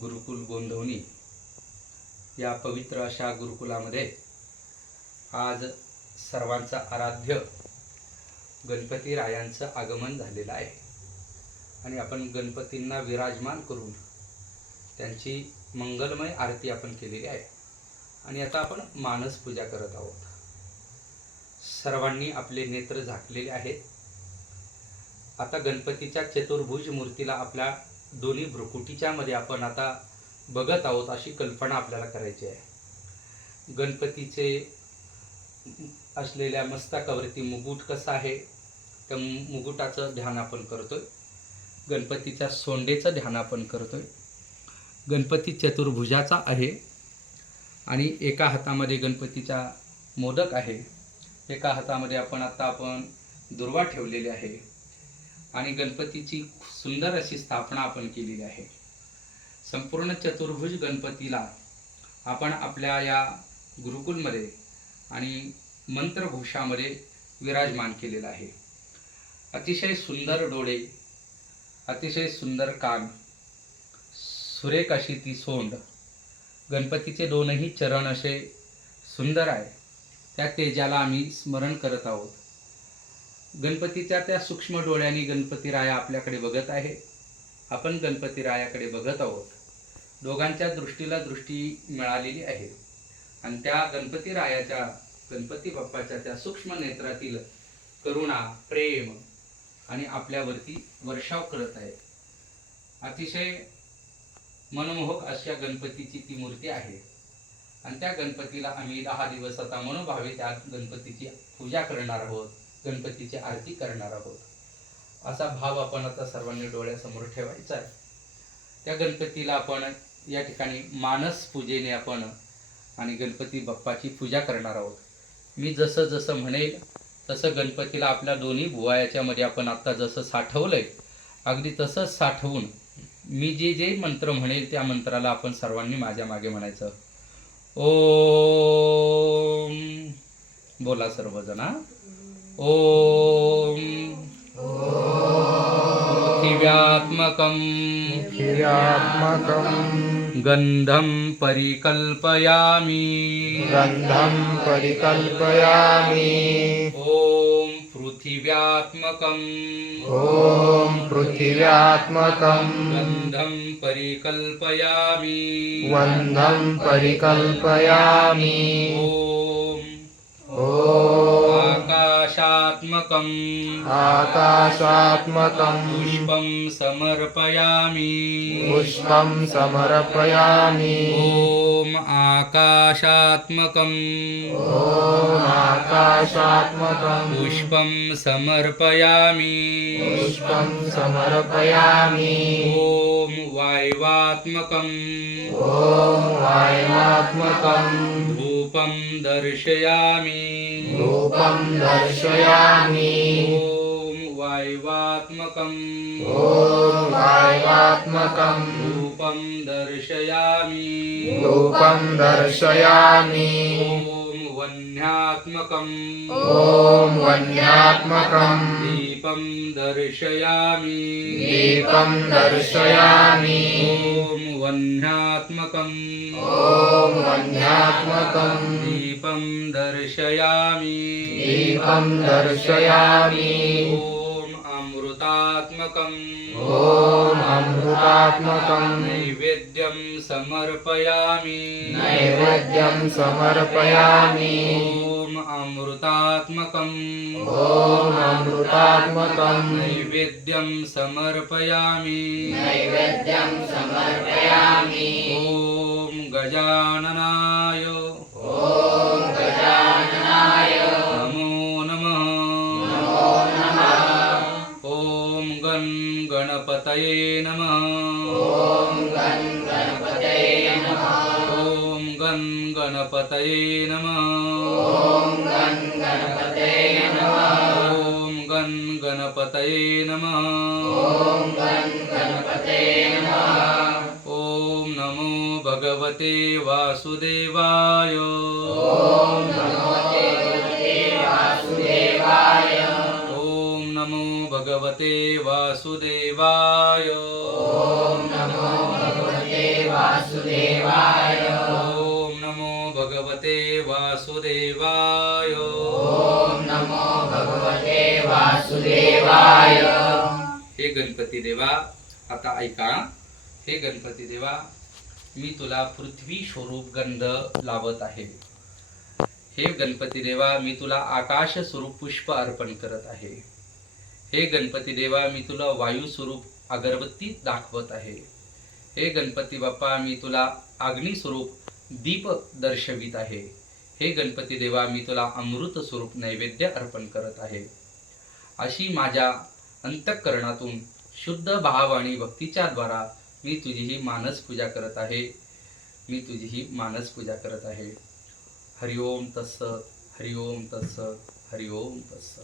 गुरुकुल गोंधवणी या पवित्र अशा गुरुकुलामध्ये आज सर्वांचं आराध्य गणपती रायांचं आगमन झालेलं आहे. आणि आपण गणपतींना विराजमान करून त्यांची मंगलमय आरती आपण केलेली आहे. आणि आता आपण मानस पूजा करत आहोत. सर्वांनी आपले नेत्र झाकलेले आहेत. आता गणपतीच्या चतुर्भुज मूर्तीला आपल्या दोन्ही भ्रुकुटीच्यामध्ये आपण आता बघत आहोत अशी कल्पना आपल्याला करायची आहे. गणपतीचे असलेल्या मस्तकावरती मुगुट कसा आहे त्या मुगुटाचं मुकुटाचं ध्यान आपण करतोय. गणपतीच्या सोंडेचं ध्यान आपण करतोय. गणपती चतुर्भुजाचा आहे आणि एका हातामध्ये गणपतीचा मोदक आहे. एका हातामध्ये आपण आता आपण दुर्वा ठेवलेली आहे. आणि गणपतीची सुंदर अशी स्थापना आपण केलेली आहे. संपूर्ण चतुर्भुज गणपतीला आपण आपल्या या गुरुकुलमध्ये आणि मंत्रघोषामध्ये विराजमान केलेला आहे. अतिशय सुंदर डोळे अतिशय सुंदर कान सुरेख अशी ती सोंड गणपतीचे दोनही चरण असे सुंदर आहे. त्या तेजाला आम्ही स्मरण करत आहोत. गणपतीच्या त्या सूक्ष्म डोळ्यांनी गणपती राया आपल्याकडे बघत आहे आपण गणपती रायाकडे बघत आहोत. दोघांच्या दृष्टीला दृष्टी मिळालेली आहे. आणि त्या गणपती रायाच्या गणपती बाप्पाच्या त्या सूक्ष्म नेत्रातील करुणा प्रेम आणि आपल्यावरती वर्षाव करत आहे अतिशय मनमोहक अशा गणपतीची ती मूर्ती आहे. आणि त्या गणपतीला आम्ही दहा दिवस आता मनोभावे त्या गणपतीची पूजा करणार आहोत. गणपतीची आरती करणार आहोत. असा भाव आपण आता सर्वांनी डोळ्यासमोर ठेवायचा आहे. त्या गणपतीला आपण या ठिकाणी मानस पूजेने आपण आणि गणपती बाप्पाची पूजा करणार आहोत. मी जसं जसं म्हणेल तसं गणपतीला आपल्या दोन्ही भुवायाच्या याच्यामध्ये आपण आता जसं साठवलंय अगदी तसंच साठवून मी जे जे मंत्र म्हणेल त्या मंत्राला आपण सर्वांनी माझ्या मागे म्हणायचं. ओ बोला सर्वजण ओम। पृथिव्यात्मकं क्षीरात्मकं गन्धं परिकल्पयामि। गन्धं परिकल्पयामि। ॐ पृथिव्यात्मकं ॐ पृथिव्यात्मकं गन्धं परिकल्पयामि। गन्धं परिकल्पयामि। ॐ आकाशात्मकम्। आकाशात्मकं पुष्पं समर्पयामि। पुष्पं समर्पयामि। ॐ आकाशात्मकम्। ॐ आकाशात्मकं पुष्पं समर्पयामि। पुष्पं समर्पयामि। ॐ वायवात्मकम्। ॐ वायुवात्मकं धूपं दर्शयामि। रूपं दर्शयामि। ॐ वायवात्मकम्। ॐ वायुवात्मकं धूपं दर्शयामि। रूपं दर्शयामि। ॐ वह्न्यात्मकम् ॐ वन्यात्मकं दीपं दर्शयामि। दीपं दर्शयामि। ॐ वह्न्यात्मकम् ॐ वन्यात्मकं दीपं दर्शयामि। दीपं दर्शयामि। ॐ अमृतात्मकम्। ॐ अमृतात्मकं नैवेद्यं समर्पयामि। नैवेद्यं समर्पयामि। ॐ अमृतात्मकम्। ॐ अमृतात्मकं नैवेद्यं समर्पयामि। नैवेद्यं समर्पयामि। ॐ गजाननाय गणपतये नमः। ॐ गण गणपतये नमः। ॐ गण गणपतये नमः। ॐ गण गणपतये नमः। ॐ गण गणपतये नमः। ॐ गण गणपतये नमः। ॐ नमो भगवते वासुदेवाय भगवते वासुदेवाय। ॐ नमो भगवते वासुदेवाय। ॐ नमो भगवते वासुदेवाय। ॐ नमो भगवते वासुदेवाय। हे गणपती देवा आता ऐका. हे गणपती देवा मी तुला पृथ्वी स्वरूप गंध लावत आहे. हे गणपती देवा मी तुला आकाश स्वरूप पुष्प अर्पण करत आहे. हे गणपती देवा मी तुला वायू स्वरूप अगरबत्ती दाखवत आहे. हे गणपती बाप्पा मी तुला अग्नी स्वरूप दीप दर्शवित आहे. हे गणपती देवा मी तुला अमृत स्वरूप नैवेद्य अर्पण करत आहे. अशी माझ्या अंतःकरणातून शुद्ध भाव आणि भक्तीच्या द्वारा मी तुझी ही मानस पूजा करत आहे. मी तुझी ही मानस पूजा करत आहे. हरिओम तस्स हरिओम तस्स हरिओम तस्स